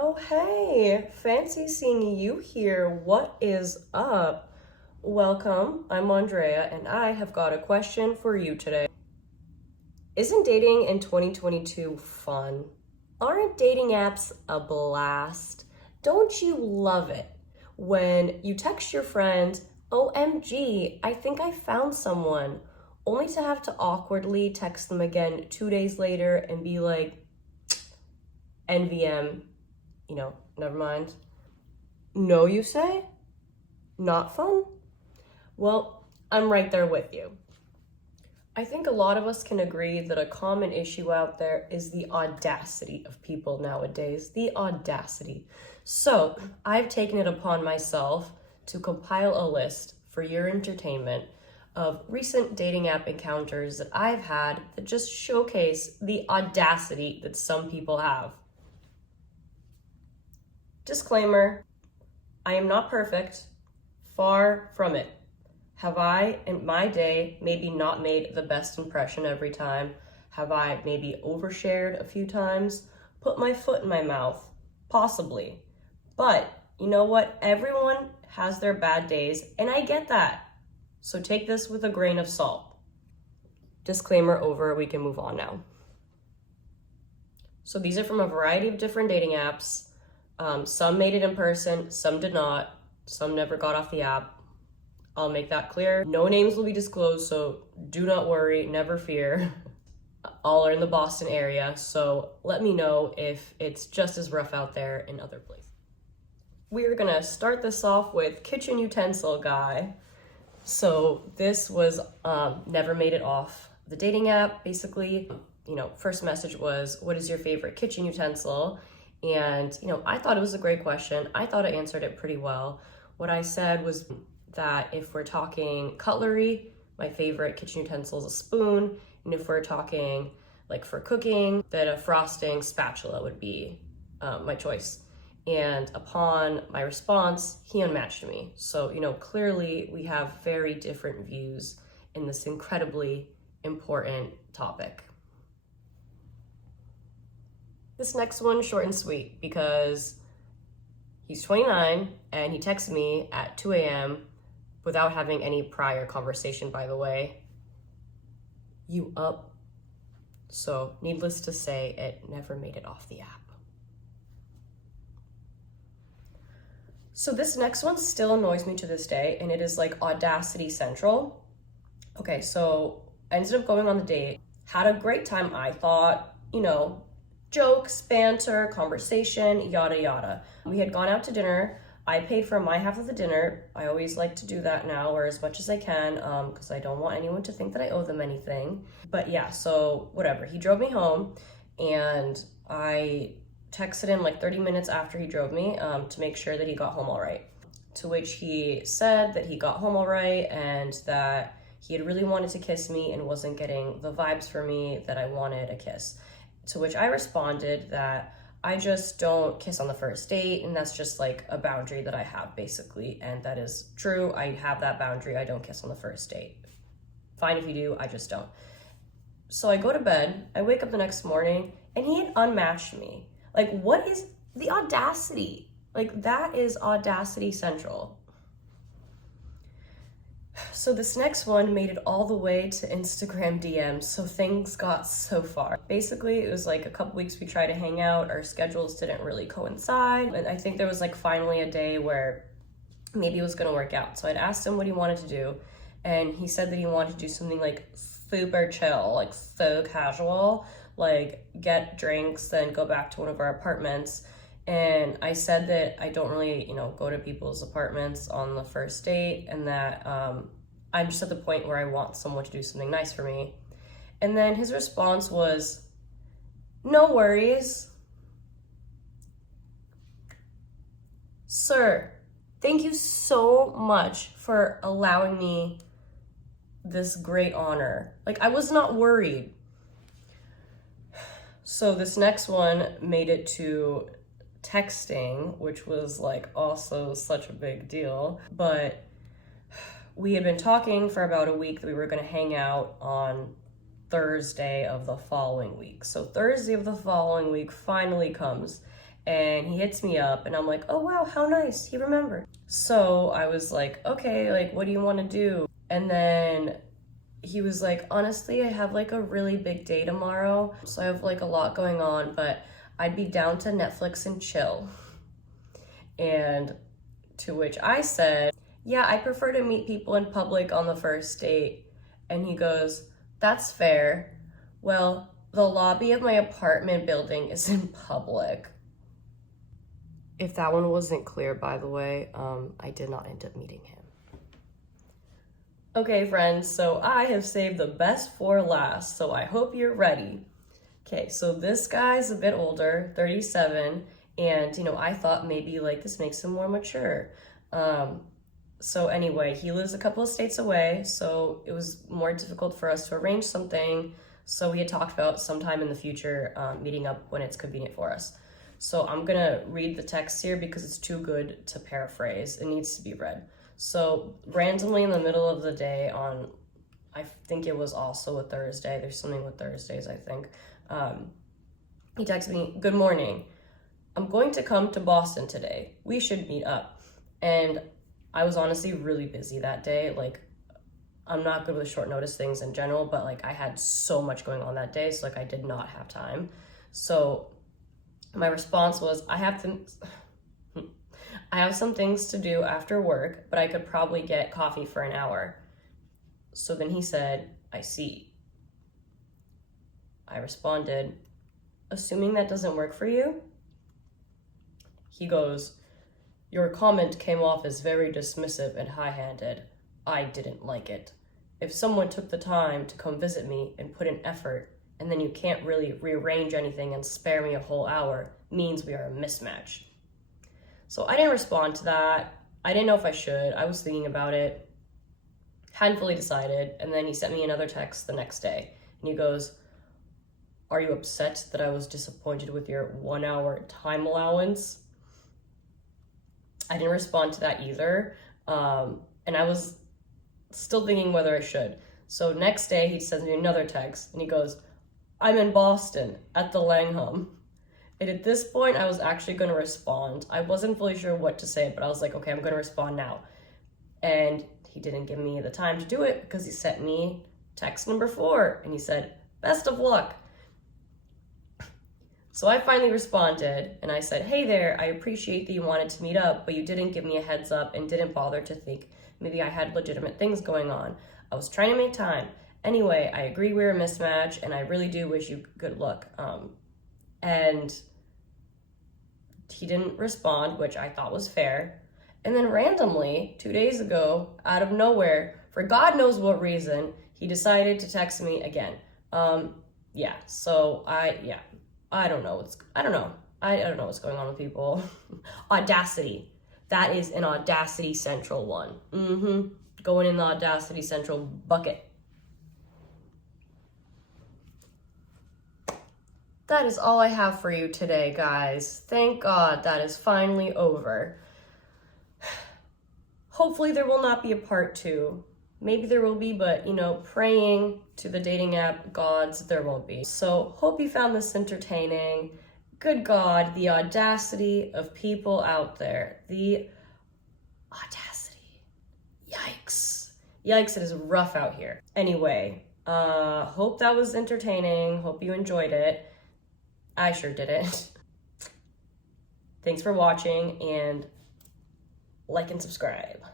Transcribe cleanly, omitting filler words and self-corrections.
Oh, hey, fancy seeing you here. What is up? Welcome, I'm Andrea, and I have got a question for you today. Isn't dating in 2022 fun? Aren't dating apps a blast? Don't you love it when you text your friend, OMG, I think I found someone, only to have to awkwardly text them again 2 days later and be like, NVM, never mind. No, you say? Not fun? Well, I'm right there with you. I think a lot of us can agree that a common issue out there is the audacity of people nowadays. The audacity. So, I've taken it upon myself to compile a list for your entertainment of recent dating app encounters that I've had that just showcase the audacity that some people have. Disclaimer, I am not perfect, far from it. Have I, in my day, maybe not made the best impression every time? Have I maybe overshared a few times? Put my foot in my mouth? Possibly. But you know what? Everyone has their bad days, and I get that. So take this with a grain of salt. Disclaimer over, we can move on now. So these are from a variety of different dating apps. Some made it in person, some did not, some never got off the app. I'll make that clear. No names will be disclosed, so do not worry, never fear. All are in the Boston area, so let me know if it's just as rough out there in other places. We're gonna start this off with kitchen utensil guy. So this was never made it off the dating app. Basically, first message was, what is your favorite kitchen utensil? And, I thought it was a great question. I thought I answered it pretty well. What I said was that if we're talking cutlery, my favorite kitchen utensil is a spoon. And if we're talking like for cooking, that a frosting spatula would be my choice. And upon my response, he unmatched me. So, clearly we have very different views in this incredibly important topic. This next one, short and sweet, because he's 29 and he texted me at 2 a.m. without having any prior conversation, by the way. You up? So, needless to say, it never made it off the app. So this next one still annoys me to this day, and it is like Audacity Central. Okay, so I ended up going on the date, had a great time, I thought, jokes, banter, conversation, yada yada. We had gone out to dinner. I paid for my half of the dinner. I always like to do that now, or as much as I can, because I don't want anyone to think that I owe them anything. But yeah, so whatever. He drove me home, and I texted him like 30 minutes after he drove me to make sure that he got home all right. To which he said that he got home all right and that he had really wanted to kiss me and wasn't getting the vibes for me that I wanted a kiss. To which I responded that I just don't kiss on the first date, and that's just like a boundary that I have, basically. And that is true. I have that boundary. I don't kiss on the first date. Fine if you do, I just don't. So I go to bed, I wake up the next morning, and he had unmatched me. Like, what is the audacity? Like, that is Audacity Central. So this next one made it all the way to Instagram DMs, so things got so far. Basically, it was like a couple weeks we tried to hang out, our schedules didn't really coincide, and I think there was like finally a day where maybe it was gonna work out. So I'd asked him what he wanted to do, and he said that he wanted to do something like super chill, like so casual, like get drinks, then go back to one of our apartments. And I said that I don't really, go to people's apartments on the first date, and that I'm just at the point where I want someone to do something nice for me. And then his response was, no worries. Sir, thank you so much for allowing me this great honor. Like, I was not worried. So this next one made it to texting, which was like also such a big deal. But we had been talking for about a week that we were going to hang out on Thursday of the following week. So Thursday of the following week finally comes, and he hits me up, and I'm like, oh wow, how nice, he remembered. So I was like, okay, like, what do you want to do? And then he was like, honestly, I have like a really big day tomorrow, so I have like a lot going on, but I'd be down to Netflix and chill. And to which I said, yeah, I prefer to meet people in public on the first date. And he goes, that's fair. Well, the lobby of my apartment building is in public. If that one wasn't clear, by the way, I did not end up meeting him. Okay, friends, so I have saved the best for last, so I hope you're ready. Okay, so this guy's a bit older, 37, and I thought maybe like this makes him more mature. So anyway, he lives a couple of states away, so it was more difficult for us to arrange something. So we had talked about sometime in the future meeting up when it's convenient for us. So I'm gonna read the text here because it's too good to paraphrase. It needs to be read. So randomly in the middle of the day on, I think it was also a Thursday. There's something with Thursdays, I think. He texted me, good morning. I'm going to come to Boston today. We should meet up. And I was honestly really busy that day. Like, I'm not good with short notice things in general, but like I had so much going on that day. So like I did not have time. So my response was, I have some things to do after work, but I could probably get coffee for an hour. So then he said, I see. I responded, assuming that doesn't work for you? He goes, your comment came off as very dismissive and high-handed. I didn't like it. If someone took the time to come visit me and put in effort, and then you can't really rearrange anything and spare me a whole hour, means we are a mismatch. So I didn't respond to that. I didn't know if I should. I was thinking about it. Hadn't fully decided. And then he sent me another text the next day. And he goes, are you upset that I was disappointed with your 1 hour time allowance? I didn't respond to that either. And I was still thinking whether I should. So next day he sends me another text and he goes, I'm in Boston at the Langham. And at this point I was actually going to respond. I wasn't fully sure what to say, but I was like, okay, I'm going to respond now. And he didn't give me the time to do it because he sent me text number 4 and he said, best of luck. So I finally responded and I said, hey there, I appreciate that you wanted to meet up, but you didn't give me a heads up and didn't bother to think maybe I had legitimate things going on. I was trying to make time. Anyway, I agree we're a mismatch and I really do wish you good luck. And he didn't respond, which I thought was fair. And then randomly, 2 days ago, out of nowhere, for God knows what reason, he decided to text me again. I don't know what's going on with people. Audacity. That is an Audacity Central one. Going in the Audacity Central bucket. That is all I have for you today, guys. Thank God that is finally over. Hopefully there will not be a part 2. Maybe there will be, but praying to the dating app gods, there won't be. So hope you found this entertaining. Good God, the audacity of people out there. The audacity. Yikes. Yikes, it is rough out here. Anyway, hope that was entertaining. Hope you enjoyed it. I sure did it. Thanks for watching and like and subscribe.